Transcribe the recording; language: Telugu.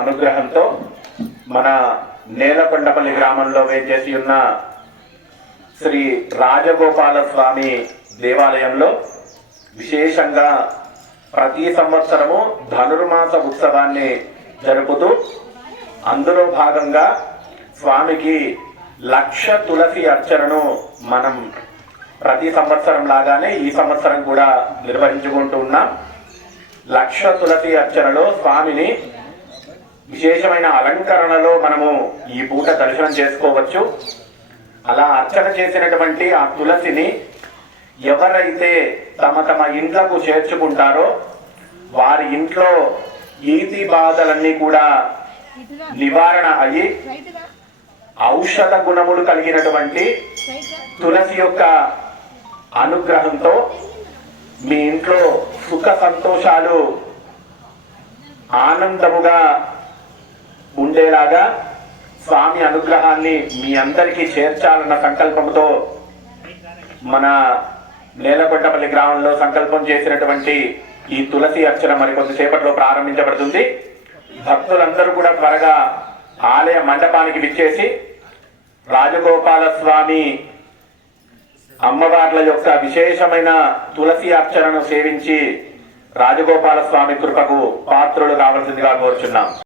అనుగ్రహంతో మన నేలకొండపల్లి గ్రామంలో వేచేసి ఉన్న శ్రీ రాజగోపాల స్వామి దేవాలయంలో విశేషంగా ప్రతి సంవత్సరము ధనుర్మాస ఉత్సవాన్ని జరుపుతూ అందులో భాగంగా స్వామికి 1,00,000 తులసి అర్చనను మనం ప్రతి సంవత్సరం లాగానే ఈ సంవత్సరం కూడా నిర్వహించుకుంటూ ఉన్నాం. 1,00,000 తులసి అర్చనలో స్వామిని విశేషమైన అలంకరణలో మనము ఈ పూట దర్శనం చేసుకోవచ్చు. అలా అర్చన చేసినటువంటి ఆ తులసిని ఎవరైతే తమ ఇంట్లకు చేర్చుకుంటారో వారి ఇంట్లో ఈతి బాధలన్నీ కూడా నివారణ అయ్యి ఔషధ గుణములు కలిగినటువంటి తులసి యొక్క అనుగ్రహంతో మీ ఇంట్లో సుఖ సంతోషాలు ఆనందముగా ఉండేలాగా స్వామి అనుగ్రహాన్ని మీ అందరికీ చేర్చాలన్న సంకల్పంతో మన నేలకొండపల్లి గ్రామంలో సంకల్పం చేసినటువంటి ఈ తులసి అర్చన మరికొద్దిసేపట్లో ప్రారంభించబడుతుంది. భక్తులందరూ కూడా త్వరగా ఆలయ మండపానికి విచ్చేసి రాజగోపాల స్వామి అమ్మవార్ల యొక్క విశేషమైన తులసి అర్చనను సేవించి రాజగోపాల స్వామి కృపకు పాత్రులు కావాల్సిందిగా కోరుచున్నాం.